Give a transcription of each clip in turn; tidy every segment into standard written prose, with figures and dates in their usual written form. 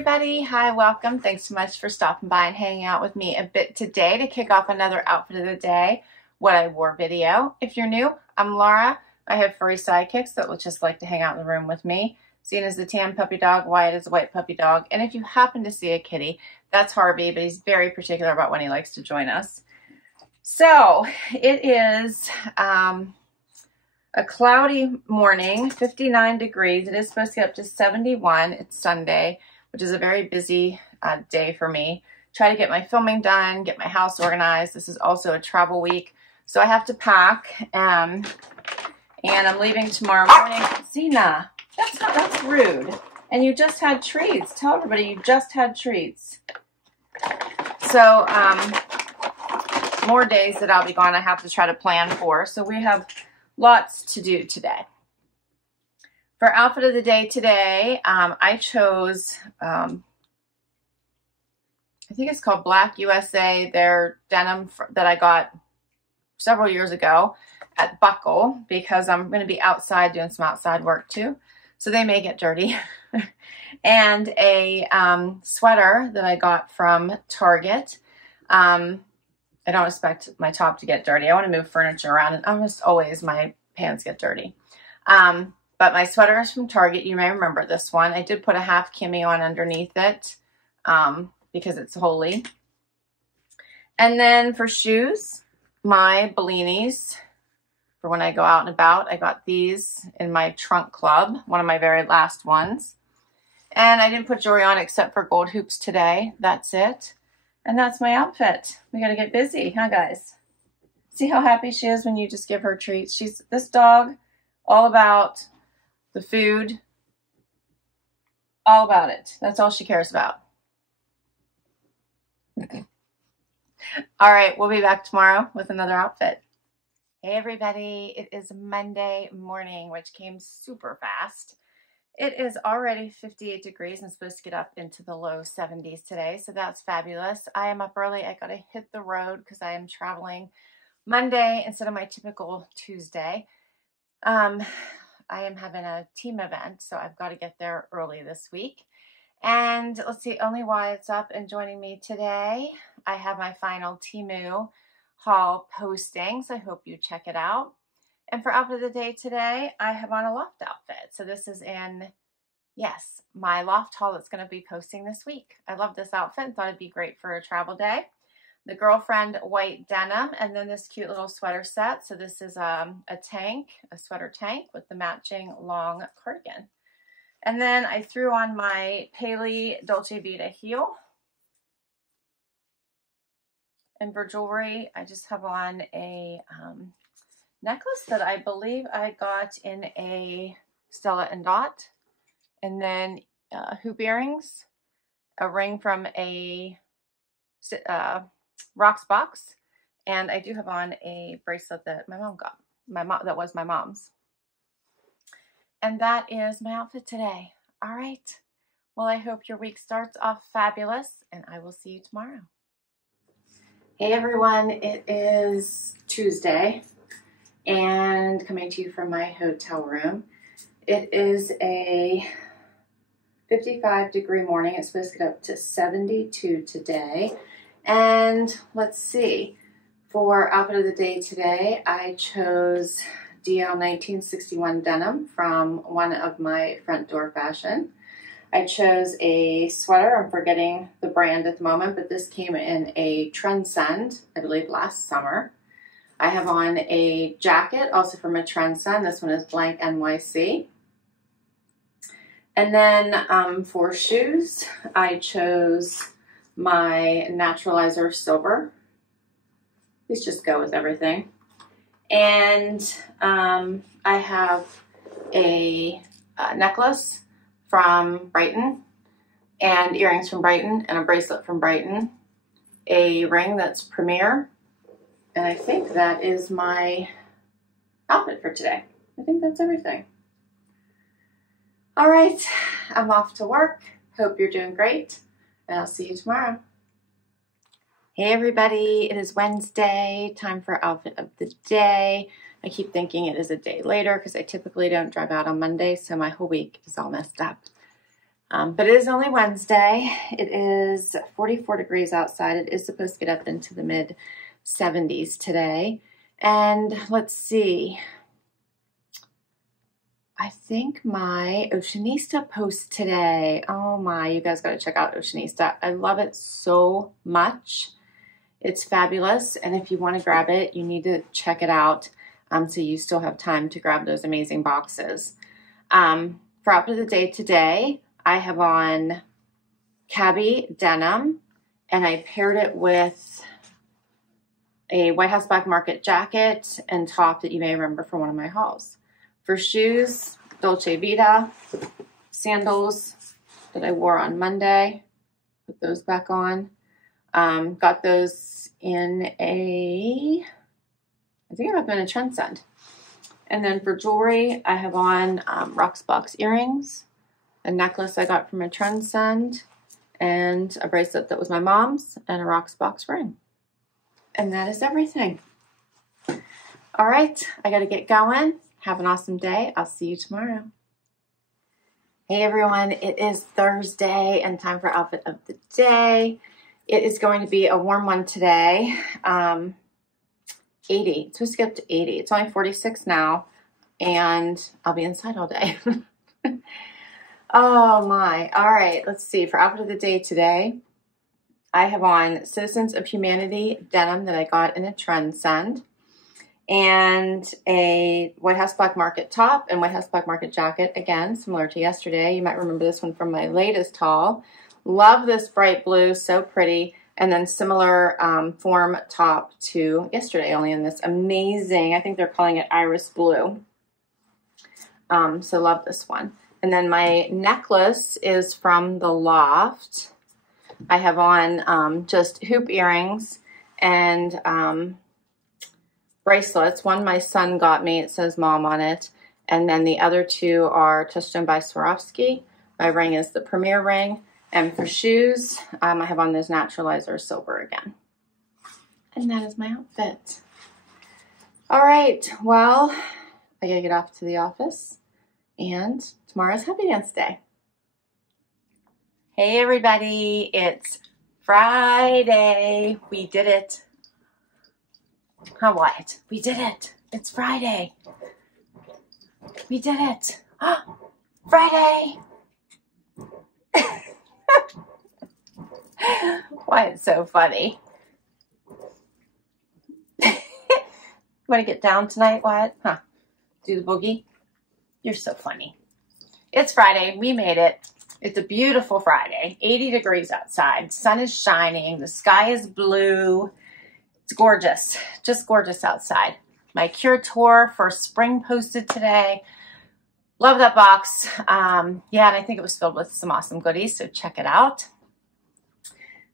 everybody. Hi, welcome. Thanks so much for stopping by and hanging out with me a bit today to kick off another outfit of the day, what I wore video. If you're new, I'm Laura. I have furry sidekicks that would just like to hang out in the room with me. Seeing as the tan puppy dog, Wyatt is a white puppy dog. And if you happen to see a kitty, that's Harvey, but he's very particular about when he likes to join us. So it is a cloudy morning, 59 degrees. It is supposed to get up to 71. It's Sunday, which is a very busy day for me. Try to get my filming done, get my house organized. This is also a travel week, so I have to pack. And I'm leaving tomorrow morning. Zena, that's rude. And you just had treats. Tell everybody you just had treats. So more days that I'll be gone I have to try to plan for. So we have lots to do today. For outfit of the day today, I chose, I think it's called BlankNYC. Their denim that I got several years ago at Buckle because I'm going to be outside doing some outside work too. So they may get dirty. And a sweater that I got from Target. I don't expect my top to get dirty. I want to move furniture around and almost always my pants get dirty. But my sweater is from Target. You may remember this one. I did put a half cami on underneath it because it's holy. And then for shoes, my Billinis for when I go out and about. I got these in my trunk club, one of my very last ones. And I didn't put jewelry on except for gold hoops today. That's it. And that's my outfit. We got to get busy, huh, guys? See how happy she is when you just give her treats? She's this dog, all about the food, all about it. That's all she cares about. All right, we'll be back tomorrow with another outfit. Hey, everybody. It is Monday morning, which came super fast. It is already 58 degrees and supposed to get up into the low 70s today, so that's fabulous. I am up early. I got to hit the road because I am traveling Monday instead of my typical Tuesday. I am having a team event, so I've got to get there early this week. And let's see, only Wyatt's up and joining me today. I have my final Temu haul posting, so I hope you check it out. And for outfit of the day today, I have on a Loft outfit. So this is in, yes, my Loft haul that's going to be posting this week. I love this outfit and thought it'd be great for a travel day. The girlfriend white denim, and then this cute little sweater set. So this is a sweater tank with the matching long cardigan. And then I threw on my Paley Dolce Vita heel. And for jewelry, I just have on a necklace that I believe I got in a Stella and Dot, and then hoop earrings, a ring from a Rocksbox, and I do have on a bracelet that my mom got. That was my mom's. And that is my outfit today. All right. Well, I hope your week starts off fabulous, and I will see you tomorrow. Hey everyone, it is Tuesday. And coming to you from my hotel room. It is a 55-degree morning. It's supposed to get up to 72 today. And let's see, for outfit of the day today, I chose DL 1961 denim from one of my front door fashion. I chose a sweater. I'm forgetting the brand at the moment, but this came in a Trendsend, I believe last summer. I have on a jacket, also from a Trendsend. This one is BlankNYC. And then for shoes, I chose my Naturalizer silver. These just go with everything. And I have a necklace from Brighton, and earrings from Brighton, and a bracelet from Brighton, a ring that's Premier. And I think that is my outfit for today. I think that's everything. All right, I'm off to work. Hope you're doing great, and I'll see you tomorrow. Hey everybody, it is Wednesday, time for outfit of the day. I keep thinking it is a day later because I typically don't drive out on Monday, so my whole week is all messed up. But it is only Wednesday. It is 44 degrees outside. It is supposed to get up into the mid 70s today. And let's see. I think my Oceanista post today. Oh my, you guys got to check out Oceanista. I love it so much. It's fabulous. And if you want to grab it, you need to check it out. So you still have time to grab those amazing boxes. For outfit of the day today, I have on CABI denim, and I paired it with a White House Black Market jacket and top that you may remember from one of my hauls. For shoes, Dolce Vita sandals that I wore on Monday. Put those back on. Got those in a, I think I got them in a Trendsend. And then for jewelry, I have on Rocksbox earrings, a necklace I got from a Trendsend, and a bracelet that was my mom's, and a Rocksbox ring. And that is everything. All right, I got to get going. Have an awesome day. I'll see you tomorrow. Hey everyone, it is Thursday and time for outfit of the day. It is going to be a warm one today. 80. It's supposed to get up to 80. It's only 46 now, and I'll be inside all day. Oh my. All right, let's see. For outfit of the day today, I have on Citizens of Humanity denim that I got in a Trendsend, and a White House Black Market top and White House Black Market jacket, again, similar to yesterday. You might remember this one from my latest haul. Love this bright blue, so pretty. And then similar form top to yesterday, only in this amazing, I think they're calling it iris blue. So love this one. And then my necklace is from the Loft. I have on just hoop earrings and bracelets. One my son got me, it says mom on it. And then the other two are Touchstone by Swarovski. My ring is the Premier ring. And for shoes, I have on those Naturalizer silver again. And that is my outfit. All right, well, I gotta get off to the office, and tomorrow's Havianna Day. Hey everybody, it's Friday. We did it. Huh, what? We did it. It's Friday. We did it. Friday. Why, it's so funny. Want to get down tonight, Wyatt? Huh? Do the boogie? You're so funny. It's Friday. We made it. It's a beautiful Friday. 80 degrees outside. Sun is shining. The sky is blue. It's gorgeous. Just gorgeous outside. My Cure Tour for spring posted today. Love that box. Yeah, and I think it was filled with some awesome goodies, so check it out.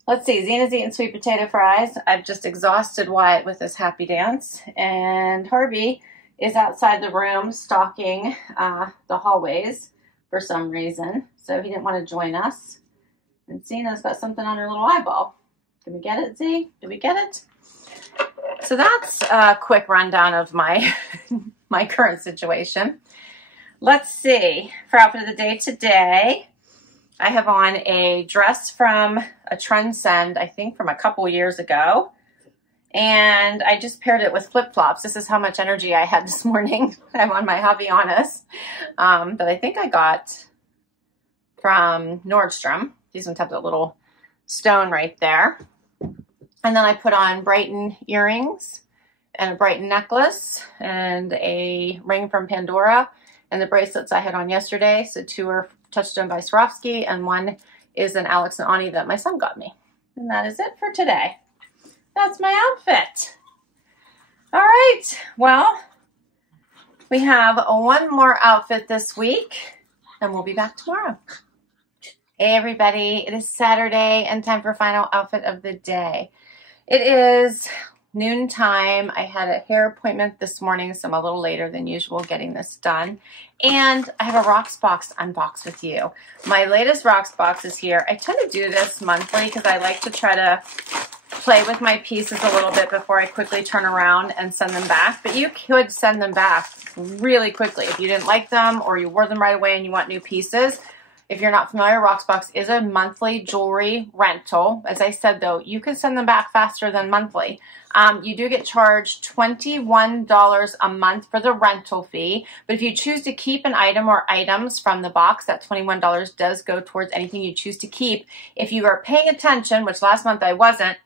Let's see, Zena's eating sweet potato fries. I've just exhausted Wyatt with this happy dance. And Harvey is outside the room stalking the hallways for some reason. So he didn't want to join us. And Zena's got something on her little eyeball. Did we get it, Z? Did we get it? So that's a quick rundown of my, my current situation. Let's see, for outfit of the day today, I have on a dress from a Trendsend, I think from a couple years ago. And I just paired it with flip-flops. This is how much energy I had this morning. I'm on my Haviannas that I think I got from Nordstrom. These ones have the little stone right there. And then I put on Brighton earrings and a Brighton necklace and a ring from Pandora. And the bracelets I had on yesterday, so two are Touchstone by Swarovski, and one is an Alex and Ani that my son got me. And that is it for today. That's my outfit. All right, well, we have one more outfit this week, and we'll be back tomorrow. Hey everybody, it is Saturday and time for final outfit of the day. It is noontime. I had a hair appointment this morning, so I'm a little later than usual getting this done. And I have a Rocksbox unbox with you. My latest Rocksbox is here. I tend to do this monthly because I like to try to play with my pieces a little bit before I quickly turn around and send them back. But you could send them back really quickly. If you didn't like them or you wore them right away and you want new pieces, If you're not familiar, Rocksbox is a monthly jewelry rental. As I said, though, you can send them back faster than monthly. You do get charged $21 a month for the rental fee, but if you choose to keep an item or items from the box, that $21 does go towards anything you choose to keep. If you are paying attention, which last month I wasn't,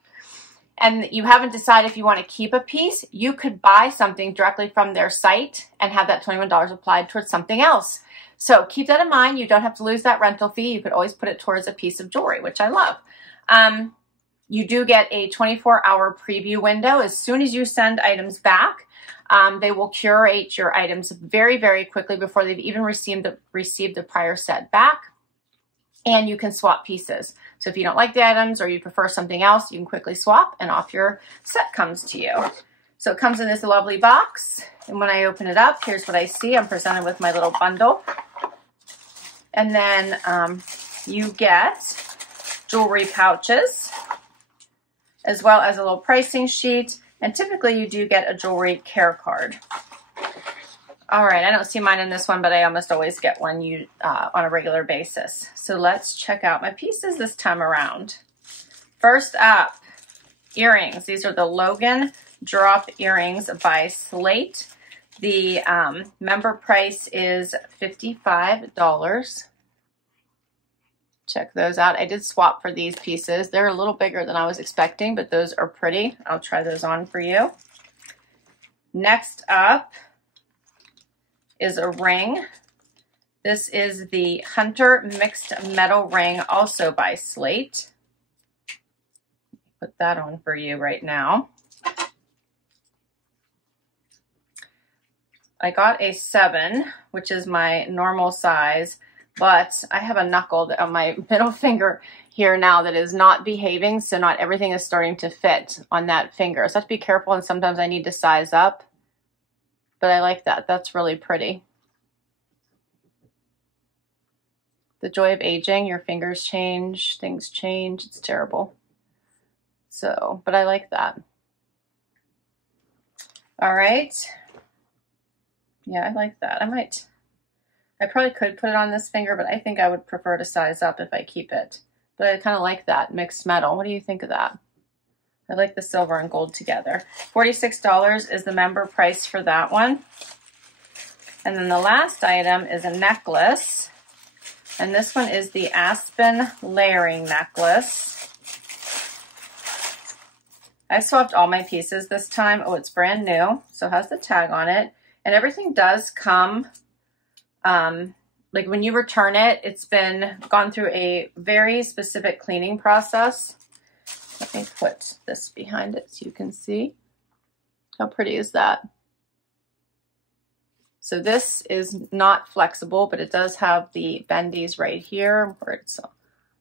and you haven't decided if you want to keep a piece, you could buy something directly from their site and have that $21 applied towards something else. So keep that in mind. You don't have to lose that rental fee. You could always put it towards a piece of jewelry, which I love. You do get a 24-hour preview window. As soon as you send items back, they will curate your items very, very quickly before they've even received the prior set back. And you can swap pieces. So if you don't like the items or you prefer something else, you can quickly swap and off your set comes to you. So it comes in this lovely box. And when I open it up, here's what I see. I'm presented with my little bundle. And then you get jewelry pouches, as well as a little pricing sheet. And typically you do get a jewelry care card. All right, I don't see mine in this one, but I almost always get one on a regular basis. So let's check out my pieces this time around. First up, earrings. These are the Logan Drop Earrings by Slate. The member price is $55. Check those out. I did swap for these pieces. They're a little bigger than I was expecting, but those are pretty. I'll try those on for you. Next up is a ring. This is the Hunter Mixed Metal Ring, also by Slate. Put that on for you right now. I got a 7, which is my normal size, but I have a knuckle on my middle finger here now that is not behaving, so not everything is starting to fit on that finger. So I have to be careful, and sometimes I need to size up, but I like that. That's really pretty. The joy of aging, your fingers change, things change, it's terrible. So, but I like that. All right. Yeah, I like that. I probably could put it on this finger, but I think I would prefer to size up if I keep it. But I kind of like that mixed metal. What do you think of that? I like the silver and gold together. $46 is the member price for that one. And then the last item is a necklace. And this one is the Aspen Layering Necklace. I swapped all my pieces this time. Oh, it's brand new, so it has the tag on it. And everything does come, like when you return it, it's been gone through a very specific cleaning process. Let me put this behind it so you can see. How pretty is that? So this is not flexible, but it does have the bendies right here where it's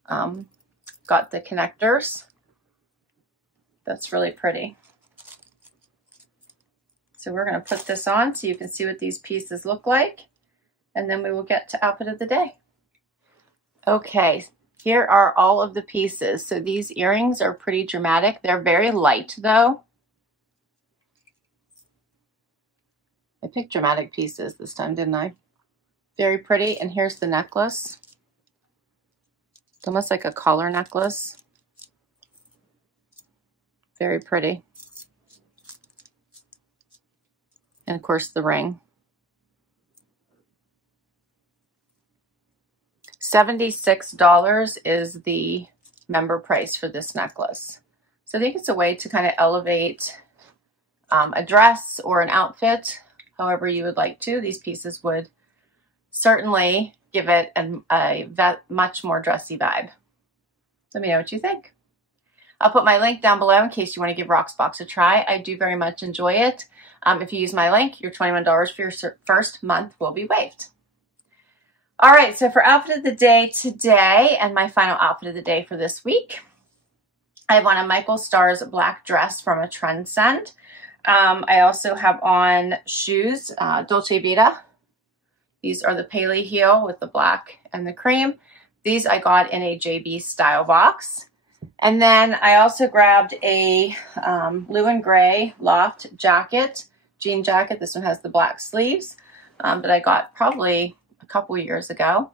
got the connectors. That's really pretty. So we're going to put this on so you can see what these pieces look like, and then we will get to outfit of the day. Okay, here are all of the pieces. So these earrings are pretty dramatic. They're very light though. I picked dramatic pieces this time, didn't I? Very pretty. And here's the necklace. It's almost like a collar necklace. Very pretty. And of course the ring. $76 is the member price for this necklace. So I think it's a way to kind of elevate a dress or an outfit, however you would like to. These pieces would certainly give it a much more dressy vibe. Let me know what you think. I'll put my link down below in case you want to give Rocksbox a try. I do very much enjoy it. If you use my link, your $21 for your first month will be waived. All right, so for outfit of the day today, and my final outfit of the day for this week, I have on a Michael Stars black dress from a Trendsend. I also have on shoes, Dolce Vita. These are the Paley heel with the black and the cream. These I got in a JB Stylebox. And then I also grabbed a blue and gray Loft jacket, jean jacket. This one has the black sleeves that I got probably a couple years ago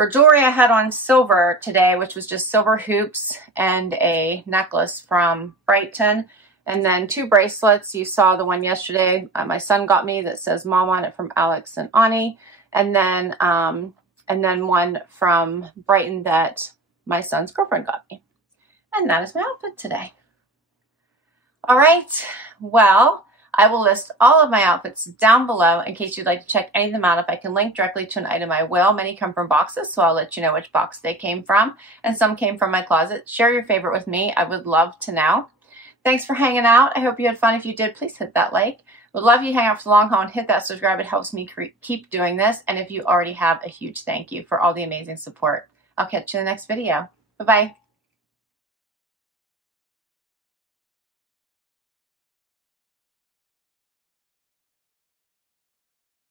For jewelry, I had on silver today, which was just silver hoops and a necklace from Brighton. And then 2 bracelets. You saw the one yesterday my son got me that says Mom on it from Alex and Ani. And then one from Brighton that my son's girlfriend got me. And that is my outfit today. All right, well, I will list all of my outfits down below in case you'd like to check any of them out. If I can link directly to an item, I will. Many come from boxes, so I'll let you know which box they came from. And some came from my closet. Share your favorite with me. I would love to know. Thanks for hanging out. I hope you had fun. If you did, please hit that like. Would love you to hang out for the long haul and hit that subscribe. It helps me keep doing this. And if you already have, a huge thank you for all the amazing support. I'll catch you in the next video. Bye-bye.